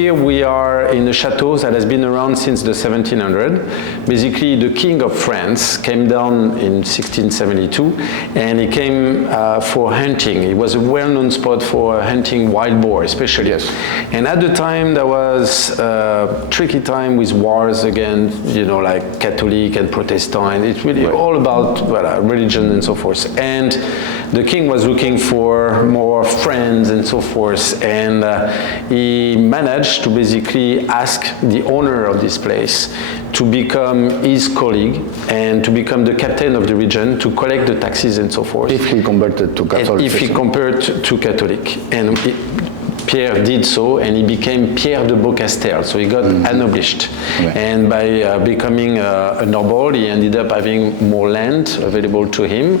Here we are in a chateau that has been around since the 1700s. Basically, the King of France came down in 1672, and he came for hunting. It was a well-known spot for hunting wild boar, especially. Yes. And at the time, there was a tricky time with wars against, like Catholic and Protestant. It's really all about religion and so forth. And the king was looking for more friends and so forth, and he managed to basically ask the owner of this place to become his colleague and to become the captain of the region to collect the taxes and so forth. If he converted to Catholic. If he converted to Catholic. And Pierre did so, and he became Pierre de Beaucastel, so he got anoblished. Right. And by becoming a noble, he ended up having more land available to him,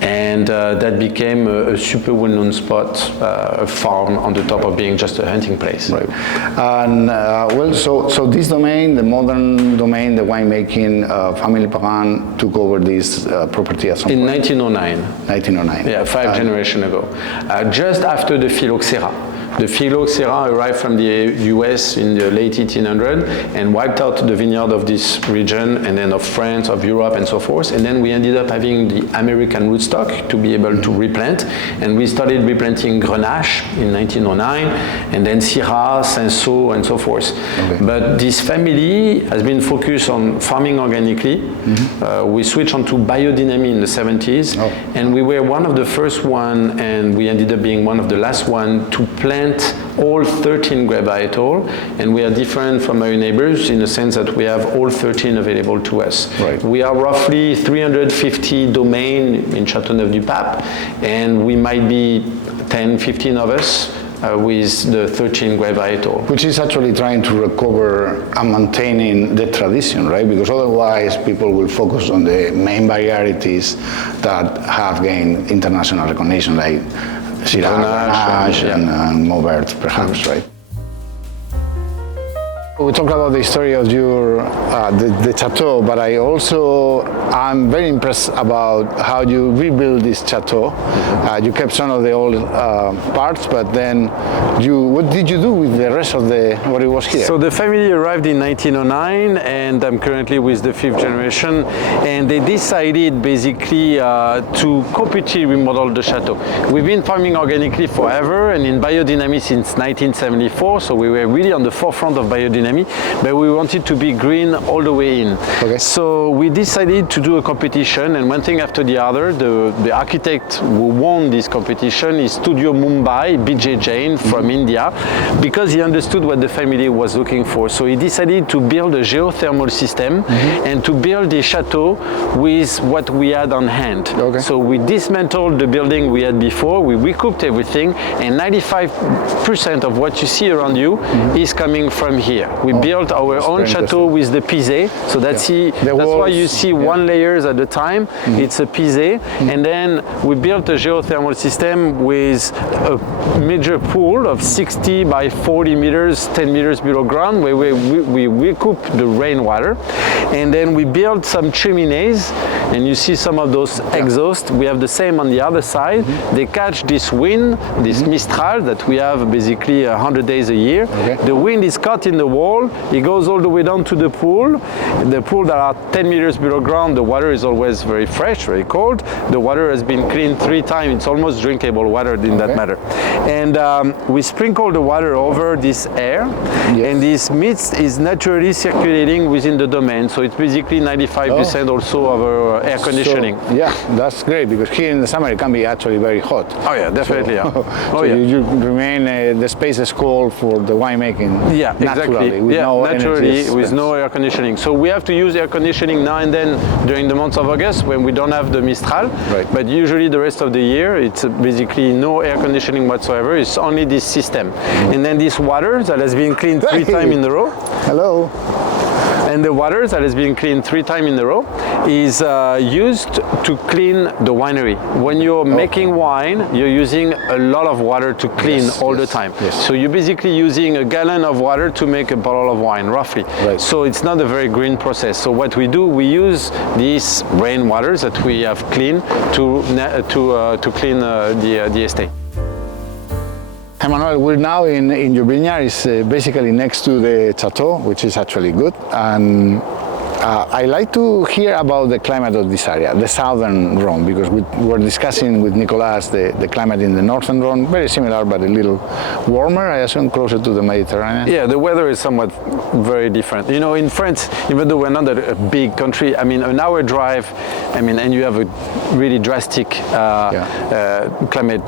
and that became a super well-known spot, a farm on the top of being just a hunting place. Right. And so this domain, the modern domain, the winemaking, Family Pagan took over this property at some point? In 1909. 1909. Yeah, 5 generations ago. Just after the phylloxera. The phylloxera arrived from the US in the late 1800s and wiped out the vineyard of this region, and then of France, of Europe, and so forth. And then we ended up having the American rootstock to be able to replant. And we started replanting Grenache in 1909, and then Syrah, Cinsault, and so forth. Okay. But this family has been focused on farming organically. We switched onto biodynamic in the 70s, and we were one of the first one, and we ended up being one of the last one to plant all 13 grape varietal, and we are different from our neighbors in the sense that we have all 13 available to us. Right. We are roughly 350 domain in Châteauneuf-du-Pape, and we might be 10, 15 of us with the 13 grape varietal. Which is actually trying to recover and maintaining the tradition, right? Because otherwise people will focus on the main varieties that have gained international recognition, like Syrah, Grenache, and Mauvert, perhaps, right? We talked about the history of your the chateau, but I'm very impressed about how you rebuilt this chateau. You kept some of the old parts, but then what did you do with the rest of what it was here? So the family arrived in 1909, and I'm currently with the 5th generation, and they decided basically to completely remodel the chateau. We've been farming organically forever and in biodynamic since 1974, so we were really on the forefront of biodynamic. But we wanted to be green all the way in. Okay. So we decided to do a competition, and one thing after the other. The architect who won this competition is Studio Mumbai, B.J. Jain from India, because he understood what the family was looking for. So he decided to build a geothermal system and to build the chateau with what we had on hand. Okay. So we dismantled the building we had before, we recouped everything, and 95% of what you see around you is coming from here. We built our own chateau with the pisé, so that's why you see one layers at a time. It's a pisé, and then we built a geothermal system with a major pool of 60 by 40 meters, 10 meters below ground, where we recoup the rainwater, and then we built some chimneys, and you see some of those exhausts. We have the same on the other side. They catch this wind, this mistral that we have basically 100 days a year. Okay. The wind is caught in the wall. It goes all the way down to the pool. The pool that are 10 meters below ground, the water is always very fresh, very cold. The water has been cleaned 3 times. It's almost drinkable water in that matter. And we sprinkle the water over this air, and this mist is naturally circulating within the domain. So it's basically 95% also of our air conditioning. So, yeah, that's great, because here in the summer it can be actually very hot. Oh yeah, definitely. So you remain the space is cool for the winemaking. Yeah, naturally. Exactly. Naturally, with no air conditioning. So we have to use air conditioning now and then during the months of August when we don't have the Mistral. Right. But usually the rest of the year, it's basically no air conditioning whatsoever. It's only this system. And then this water that has been cleaned 3 times in a row. Hello. And the water that has been cleaned 3 times in a row is used to clean the winery. When you're making wine, you're using a lot of water to clean all the time. Yes. So you're basically using a gallon of water to make a bottle of wine, roughly. Right. So it's not a very green process. So what we do, we use these rainwater that we have cleaned to clean the estate. Emmanuel, we're now in your vineyard. It's basically next to the chateau, which is actually good. And I like to hear about the climate of this area, the southern Rhone, because we were discussing with Nicolas the climate in the northern Rhone, very similar but a little warmer, I assume, closer to the Mediterranean. Yeah, the weather is somewhat very different. You know, in France, even though we're not a big country, I mean, an hour drive, I mean, and you have a really drastic climate,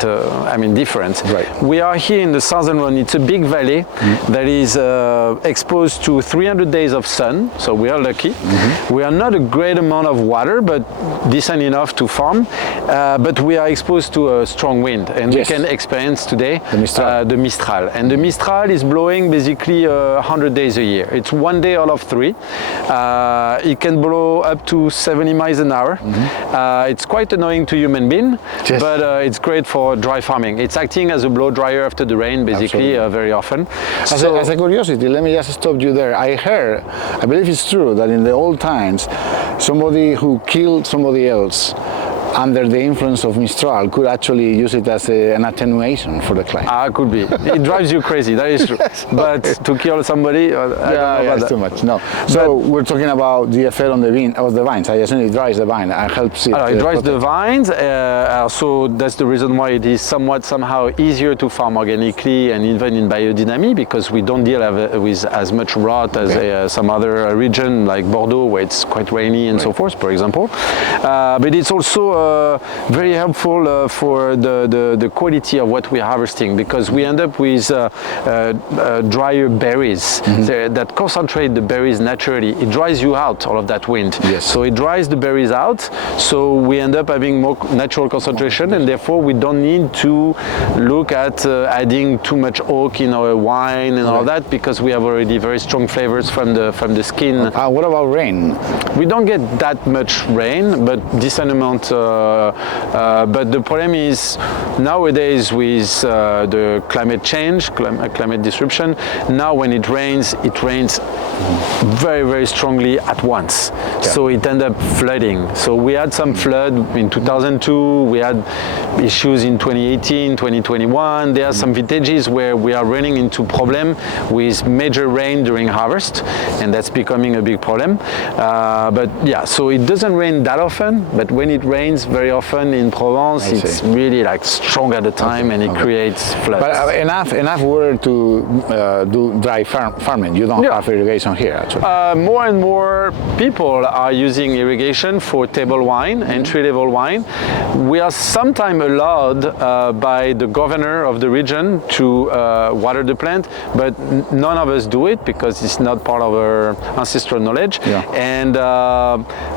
difference. Right. We are here in the southern Rhone. It's a big valley that is exposed to 300 days of sun, so we are lucky. We are not a great amount of water, but decent enough to farm. But we are exposed to a strong wind, and we can experience today the Mistral. And the Mistral is blowing basically 100 days a year. It's 1 day out of 3. It can blow up to 70 miles an hour. It's quite annoying to human being, but it's great for dry farming. It's acting as a blow dryer after the rain, basically, very often. As a curiosity, let me just stop you there. I heard, I believe it's true, that in the old times, somebody who killed somebody else under the influence of Mistral could actually use it as an attenuation for the climate. Could be. It drives you crazy, that is true. But to kill somebody, I don't know about that. Too much. No. So we're talking about the effect on the vines. I assume it dries the vine and helps it. It dries the vines. So that's the reason why it is somehow easier to farm organically and even in biodynamic, because we don't deal with as much rot as some other region like Bordeaux, where it's quite rainy and so forth, for example. But it's also very helpful for the quality of what we're harvesting, because we end up with drier berries that concentrate the berries naturally. It dries you out, all of that wind. So it dries the berries out, so we end up having more natural concentration, and therefore we don't need to look at adding too much oak in our wine and all that, because we have already very strong flavors from the skin. What about rain? We don't get that much rain, but decent amount. But the problem is nowadays with the climate change, climate disruption. Now when it rains very, very strongly at once. So it ended up flooding. So we had some flood in 2002. We had issues in 2018, 2021. There are some vintages where we are running into problem with major rain during harvest, and that's becoming a big problem. But yeah, so it doesn't rain that often, but when it rains very often in Provence, it's really like strong at the time, and it creates floods. But enough water to do dry farming. You don't have irrigation here, actually. More and more people are using irrigation for table wine, entry-level wine. We are sometimes allowed by the governor of the region to water the plant, but none of us do it because it's not part of our ancestral knowledge. And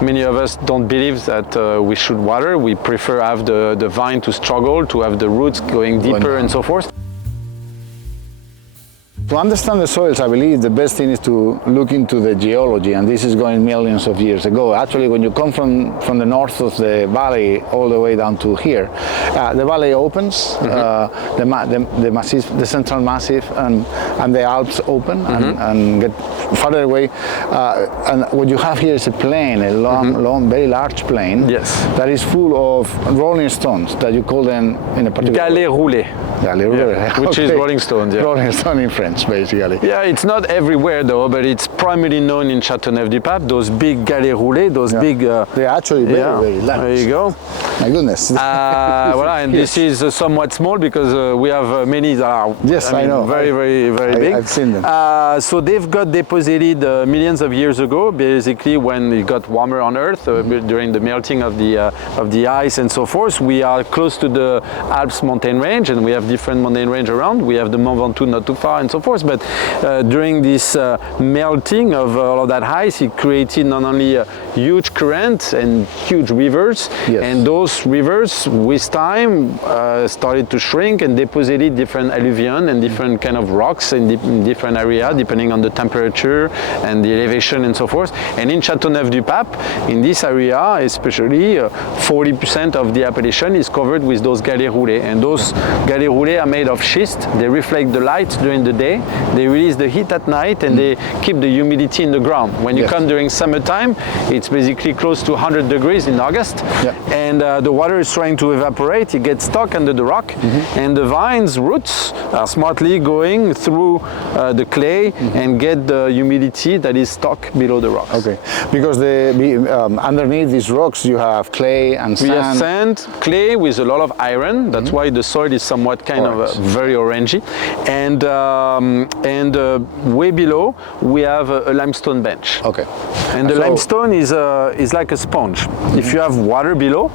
many of us don't believe that we should water. We prefer have the vine to struggle, to have the roots going deeper and so forth. To understand the soils, I believe the best thing is to look into the geology, and this is going millions of years ago. Actually, when you come from the north of the valley all the way down to here, the valley opens, the central massif and the Alps open and get farther away. And what you have here is a plain, a long, very large plain that is full of rolling stones that you call them in a particular Galets roulés. Which is rolling stones. Rolling stone in French, basically. Yeah, it's not everywhere though, but it's primarily known in Châteauneuf-du-Pape. Those big galets roulés, those big. They're actually very large. There you go. My goodness. Voilà, and this is somewhat small because we have many that are I know. very, very, very big. I've seen them. So they've got deposited millions of years ago, basically when it got warmer on Earth during the melting of the ice and so forth. We are close to the Alps mountain range, and we have different mountain range around. We have the Mont Ventoux not too far and so forth. But during this melting of all of that ice, it created not only a huge current and huge rivers, and those rivers with time started to shrink and deposited different alluvium and different kind of rocks in different areas depending on the temperature and the elevation and so forth. And in Châteauneuf-du-Pape, in this area especially, 40% of the appellation is covered with those galets roulés, and those galets roulés are made of schist. They reflect the light during the day, they release the heat at night, and they keep the humidity in the ground. When you come during summertime, it's basically close to 100 degrees in August, and the water is trying to evaporate, it gets stuck under the rock, and the vine's roots are smartly going through the clay and get the humidity that is stuck below the rocks. Okay, because underneath these rocks you have clay and sand. We have sand, clay with a lot of iron. That's why the soil is somewhat kind of very orangey. And way below we have a limestone bench. Okay. And the limestone is like a sponge. If you have water below,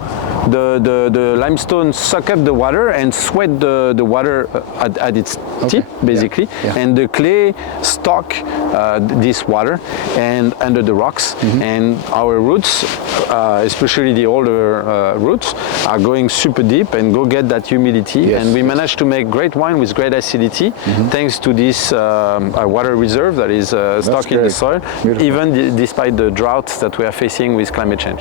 the limestone suck up the water and sweat the water at its tip, basically. Yeah. And the clay stock this water and under the rocks, and our roots, especially the older roots, are going super deep and go get that humidity, and we managed to make great wine with great acidity thanks to this water reserve that is stuck in the soil, even despite the droughts that we are facing with climate change.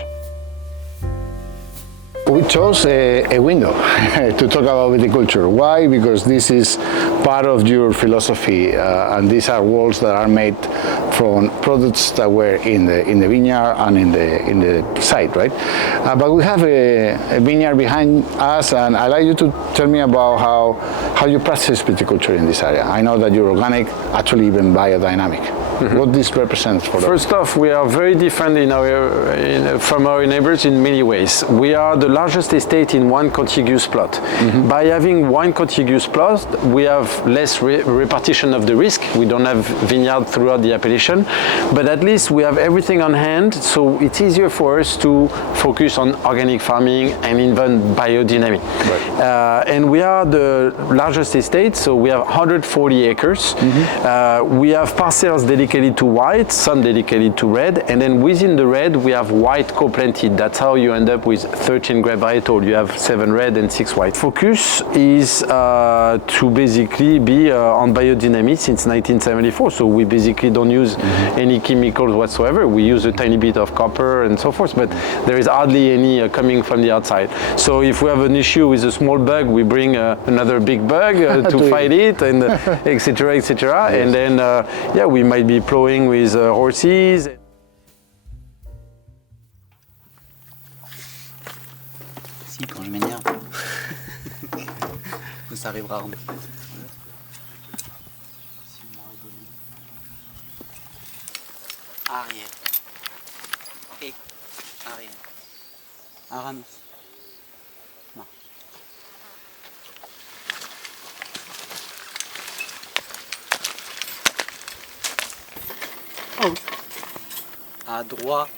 We chose a window to talk about viticulture. Why? Because this is part of your philosophy, and these are walls that are made from products that were in the vineyard and in the site, right? But we have a vineyard behind us, and I'd like you to tell me about how you practice viticulture in this area. I know that you're organic, actually even biodynamic. What this represents for us? First off, we are very different from our neighbors in many ways. We are the largest estate in one contiguous plot. By having one contiguous plot, we have less repartition of the risk. We don't have vineyard throughout the appellation, but at least we have everything on hand, so it's easier for us to focus on organic farming and even biodynamic. Right. And we are the largest estate, so we have 140 acres. We have parcels dedicated to white, some dedicated to red, and then within the red we have white co-planted. That's how you end up with 13 grape varietal. You have 7 red and 6 white. Focus is to basically be on biodynamic since 1974, so we basically don't use any chemicals whatsoever. We use a tiny bit of copper and so forth, but there is hardly any coming from the outside. So if we have an issue with a small bug, we bring another big bug to fight it, and etc. etc. And then yeah, we might be plowing with horses. Si, quand je m'énerve. Ça arrivera rarement. Arrière. Et arrière. Aramis. Marche. Oh. À droite.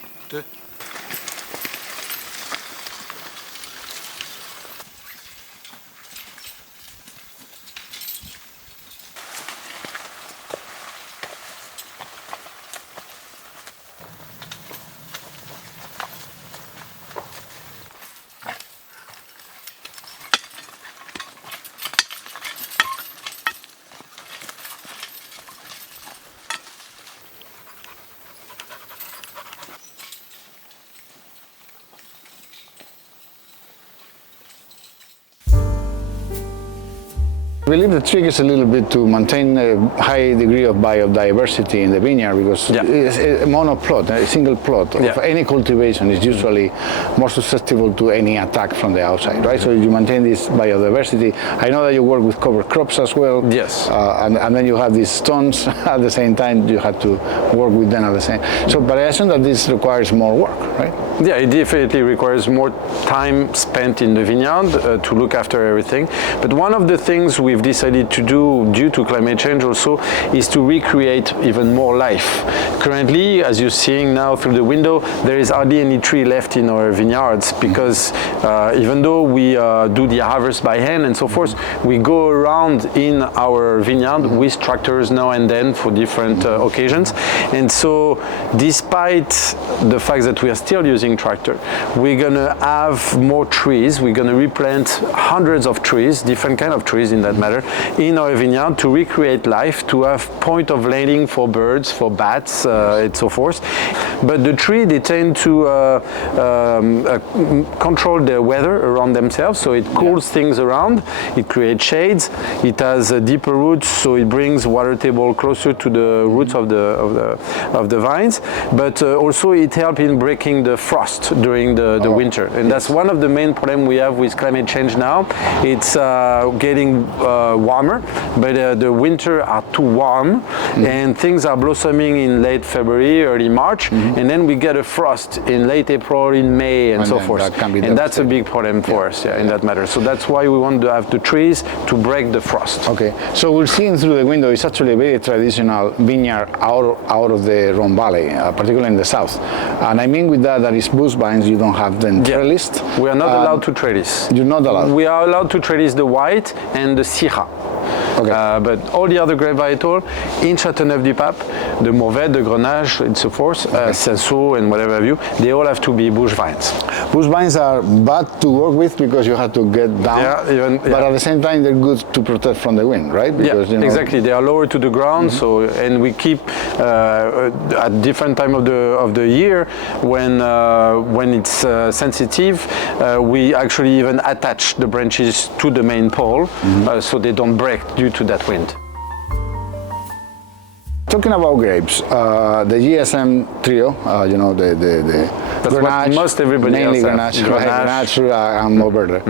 I believe the trick is a little bit to maintain a high degree of biodiversity in the vineyard, because it's a monoplot, a single plot of any cultivation is usually more susceptible to any attack from the outside, right? So you maintain this biodiversity. I know that you work with cover crops as well. Yes. And then you have these stones at the same time. You have to work with them at the same. So, but I assume that this requires more work, right? Yeah, it definitely requires more time spent in the vineyard to look after everything. But one of the things we've decided to do due to climate change also is to recreate even more life. Currently, as you're seeing now through the window, there is hardly any tree left in our vineyards, because even though we do the harvest by hand and so forth, we go around in our vineyard with tractors now and then for different occasions. And so despite the fact that we are still using tractor, we're gonna have more trees. We're gonna replant hundreds of trees, different kind of trees in that matter, matter, in our vineyard to recreate life, to have point of landing for birds, for bats, and so forth. But the tree, they tend to control the weather around themselves, so it cools things around, it creates shades, it has deeper roots, so it brings water table closer to the roots of the vines, but also it helps in breaking the frost during the winter, and that's one of the main problems we have with climate change now. It's getting warmer, but the winter are too warm, and things are blossoming in late February, early March, and then we get a frost in late April, in May, and so forth. And that's a big problem for us, in that matter. So that's why we want to have the trees to break the frost. Okay, so we're seeing through the window, it's actually a very traditional vineyard out of the Rhone Valley, particularly in the south. And I mean with that is bush vines, you don't have them trellised. We are not allowed to trellis. You're not allowed? We are allowed to trellis the white and the Syrah. Okay. But all the other grape varietal in Châteauneuf-du-Pape, the Mourvèdre, the Grenache, and so forth, Cinsault and whatever have you, they all have to be bush vines. Bush vines are bad to work with because you have to get down, but at the same time they're good to protect from the wind, right? Because, exactly. They are lower to the ground, so and we keep at different time of the year when it's sensitive, we actually even attach the branches to the main pole so they don't break due to that wind. Talking about grapes, the GSM trio, the that's Grenache, what most everybody mainly else Grenache, and Mourvèdre.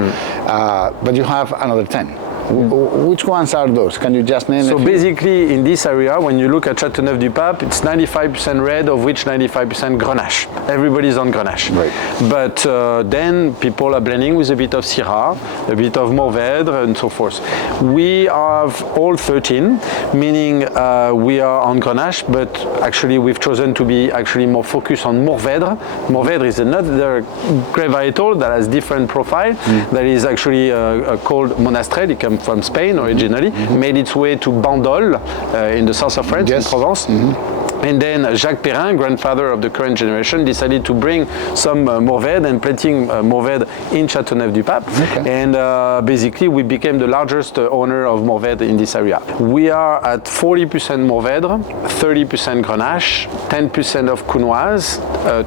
But you have another 10. Which ones are those? Can you just name So a few? basically in this area, when you look at Châteauneuf-du-Pape, it's 95% red, of which 95% Grenache. Everybody's on Grenache. Right. But then people are blending with a bit of Syrah, a bit of Mourvèdre, and so forth. We have all 13, meaning we are on Grenache, but actually we've chosen to be actually more focused on Mourvèdre. Mourvèdre is another grape varietal that has different profile, that is actually called Monastrell. It comes from Spain originally, made its way to Bandol in the south of France, in Provence. And then Jacques Perrin, grandfather of the current generation, decided to bring some Mourvèdre and planting Mourvèdre in Châteauneuf-du-Pape. And basically we became the largest owner of Mourvèdre in this area. We are at 40% Mourvèdre, 30% Grenache, 10% of Counoise,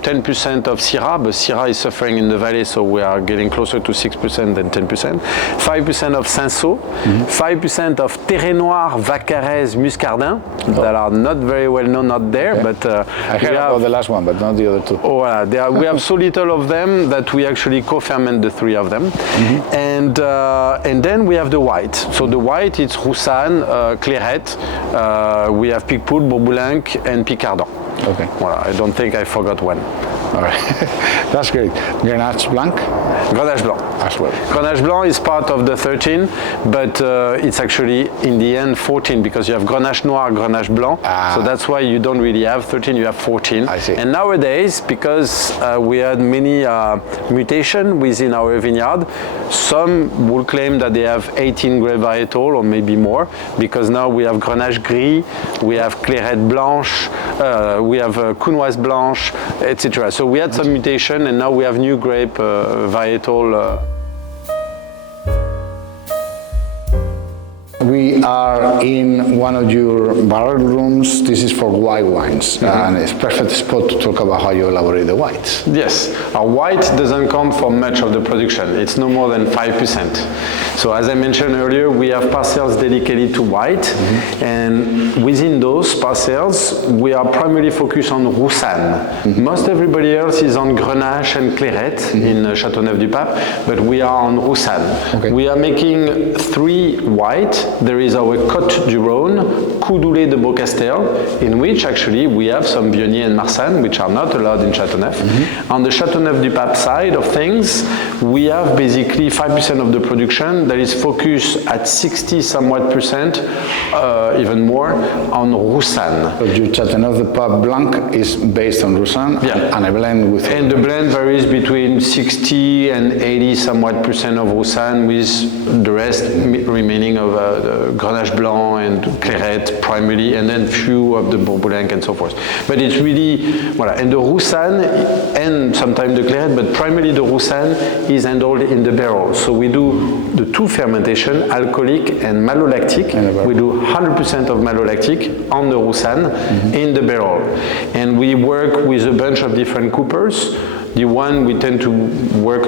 10% of Syrah, but Syrah is suffering in the valley, so we are getting closer to 6% than 10%. 5% of Cinsault, 5% of Terre Noire, Vaccarès, Muscardin, that are not very well known out there, but I heard about the last one, but not the other two. We have so little of them that we actually co-ferment the three of them, and then we have the white. So the white, it's Roussanne, Clairette. We have Picpoul, Bourboulenc, and Picardon. Okay. Well, I don't think I forgot one. All right, that's great. Grenache Blanc? Grenache Blanc. As well. Grenache Blanc is part of the 13, but it's actually in the end 14 because you have Grenache Noir, Grenache Blanc. So that's why you don't really have 13, you have 14. I see. And nowadays, because we had many mutation within our vineyard, some will claim that they have 18 grape varietal or maybe more, because now we have Grenache Gris, we have Clairette Blanche, we have Counoise Blanche, etc. So we had some mutation, and now we have new grape varietal. We are in one of your barrel rooms. This is for white wines, and it's a perfect spot to talk about how you elaborate the whites. Yes, our white doesn't come from much of the production. It's no more than 5%. So as I mentioned earlier, we have parcels dedicated to white, and within those parcels, we are primarily focused on Roussanne. Most everybody else is on Grenache and Clairette in Châteauneuf-du-Pape, but we are on Roussanne. We are making 3 white. There is our Côte du Rhone, Coudoulé de Beaucastel, in which actually we have some Viognier and Marsanne, which are not allowed in Châteauneuf. On the Châteauneuf-du-Pape side of things, we have basically 5% of the production that is focused at 60 somewhat percent, even more, on Roussanne. So your Châteauneuf-du-Pape Blanc is based on Roussanne, and a blend with... And the blend varies between 60 and 80 somewhat percent of Roussanne, with the rest remaining of Grenache Blanc and Clairette primarily, and then few of the Bourboulenc and so forth. But it's really, voilà. And the Roussanne and sometimes the Clairette, but primarily the Roussanne is handled in the barrel. So we do the two fermentation, alcoholic and malolactic. We do 100% of malolactic on the Roussanne in the barrel. And we work with a bunch of different coopers. The one we tend to work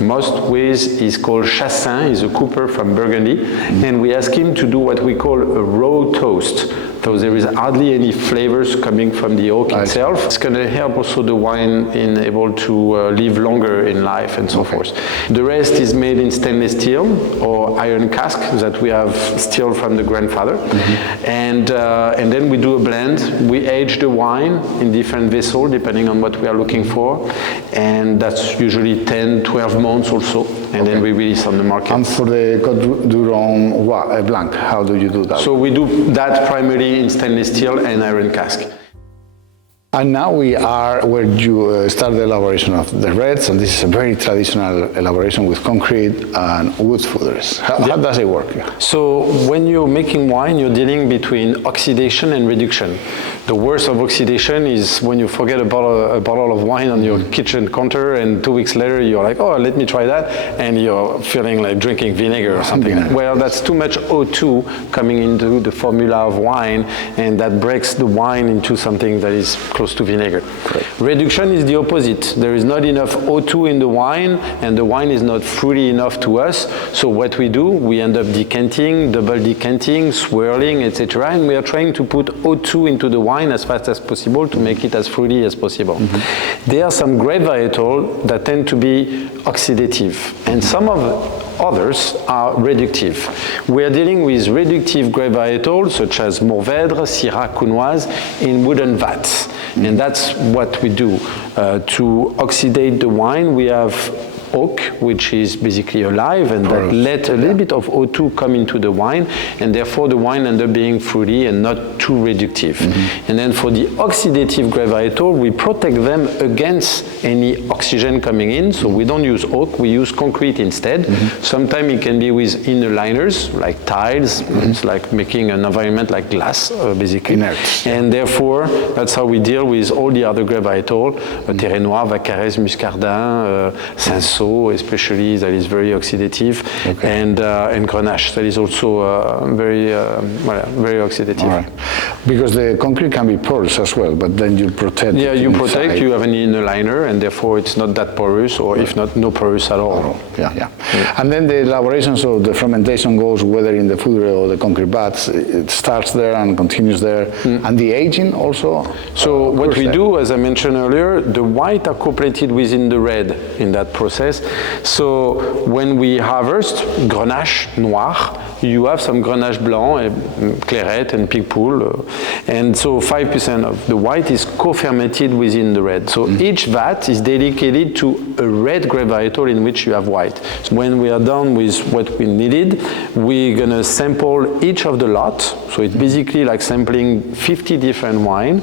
most with is called Chassin, he's a cooper from Burgundy, and we ask him to do what we call a raw toast. So there is hardly any flavors coming from the oak itself. It's going to help also the wine in able to live longer in life and so forth. The rest is made in stainless steel or iron cask that we have still from the grandfather. And then we do a blend. We age the wine in different vessels depending on what we are looking for. And that's usually 10, 12 months or so. And then we release on the market. And for the Côte du Rhone Blanc, how do you do that? So we do that primarily in stainless steel and iron cask. And now we are where you start the elaboration of the reds, and this is a very traditional elaboration with concrete and wood fooders. How does it work? So when you're making wine, you're dealing between oxidation and reduction. The worst of oxidation is when you forget a bottle of wine on your kitchen counter, and 2 weeks later you're like, oh, let me try that, and you're feeling like drinking vinegar or something. Well, that's too much O2 coming into the formula of wine, and that breaks the wine into something that is close to vinegar. Reduction is the opposite. There is not enough O2 in the wine, and the wine is not fruity enough to us. So what we do, we end up decanting, double decanting, swirling, etc. And we are trying to put O2 into the wine as fast as possible to make it as fruity as possible. There are some grape varietals that tend to be oxidative, and some of others are reductive. We are dealing with reductive grape varietals such as Mourvèdre, Syrah, Counoise in wooden vats. And that's what we do. To oxidate the wine, we have oak, which is basically alive, and that let a little bit of O2 come into the wine, and therefore the wine ends up being fruity and not too reductive. And then for the oxidative grape varietal, we protect them against any oxygen coming in, so we don't use oak, we use concrete instead. Sometimes it can be with inner liners, like tiles. It's like making an environment like glass, basically. Inert. And therefore, that's how we deal with all the other grape varietal, Terre Noire, Vaccarès, Muscardin, Cinsault, especially, that is very oxidative, and Grenache, that is also very oxidative. Because the concrete can be porous as well, but then you protect. Yeah, you protect. You have an inner liner, and therefore it's not that porous, or if not, no porous at all. And then the elaboration, so the fermentation goes whether in the food or the concrete vats. It starts there and continues there, and the aging also. So what we do, as I mentioned earlier, the white are coplated within the red in that process. So when we harvest Grenache Noir, you have some Grenache Blanc, Clairette, and Picpoul, and so 5% of the white is co-fermented within the red. So each vat is dedicated to a red grape varietal in which you have white. So when we are done with what we needed, we're gonna sample each of the lot. So it's basically like sampling 50 different wine,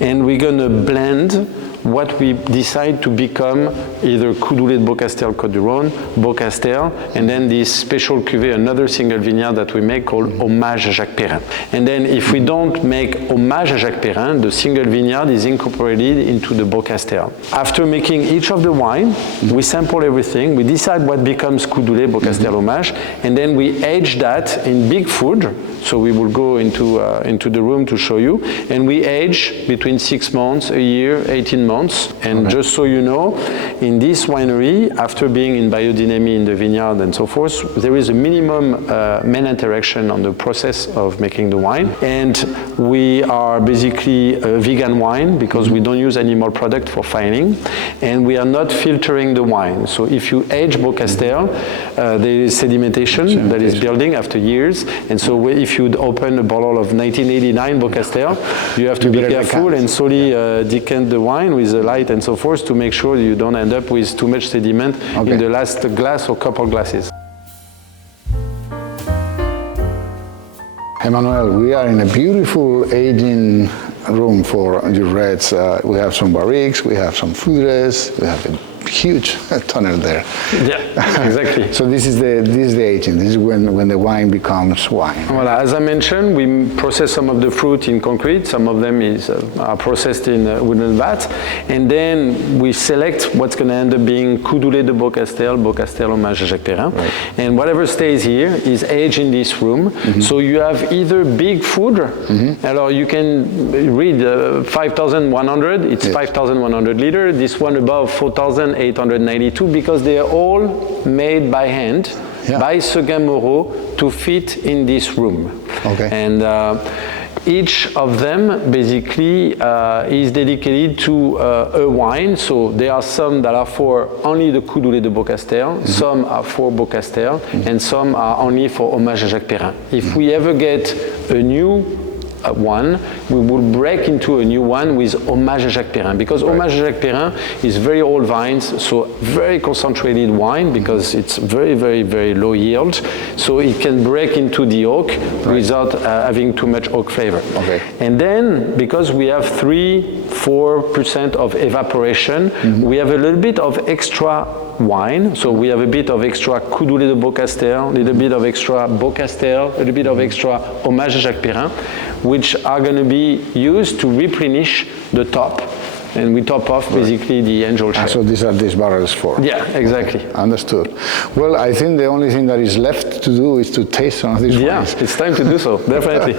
and we're gonna blend what we decide to become either Coudoulet de Beaucastel, Côte du Rhône, Beaucastel, and then this special cuvée, another single vineyard that we make called Hommage à Jacques Perrin. And then if we don't make Hommage à Jacques Perrin, the single vineyard is incorporated into the Beaucastel. After making each of the wine, we sample everything, we decide what becomes Coudoulet, Beaucastel, Hommage, and then we age that in big food. So we will go into the room to show you, and we age between 6 months, a year, 18 months. And just so you know, in this winery, after being in biodynamic in the vineyard and so forth, there is a minimum man interaction on the process of making the wine. And we are basically a vegan wine because we don't use animal product for fining, and we are not filtering the wine. So if you age Beaucastel, there is sedimentation that is building after years, and so if you open a bottle of 1989 Beaucastel, you have to be careful and slowly decant the wine with the light and so forth to make sure you don't end up with too much sediment in the last glass or couple glasses. Emmanuel, we are in a beautiful aging room for your reds. We have some barriques, we have some foudres, we have a huge tunnel there. Yeah, exactly. So this is the aging. This is when the wine becomes wine. Well, as I mentioned, we process some of the fruit in concrete. Some of them are processed in wooden vats, and then we select what's going to end up being Coudoulé de Beaucastel, Beaucastel hommage à Jacques Perrin, Right. and whatever stays here is aged in this room. So you have either big food, alors you can read 5,100. It's 5,100 liter. This one above 4,892 because they are all made by hand. Yeah. By Seguin Moreau to fit in this room. Okay. And each of them basically is dedicated to a wine. So there are some that are for only the Coudoulé de Beaucastel, some are for Beaucastel, and some are only for hommage à Jacques Perrin. If we ever get a new one, we will break into a new one with hommage à Jacques Perrin, because hommage à Jacques Perrin is very old vines, so very concentrated wine because it's very, very, very low yield, so it can break into the oak without having too much oak flavor. Okay. And then because we have 3-4% of evaporation, we have a little bit of extra wine, so we have a bit of extra Coudoulé de Beaucastel, a little bit of extra Beaucastel, a little bit of extra hommage à Jacques Perrin, which are going to be used to replenish the top, and we top off basically the angel share. So these are these barrels for. Yeah, exactly. Understood. Well, I think the only thing that is left to do is to taste some of these wines. Yeah, it's time to do so, definitely.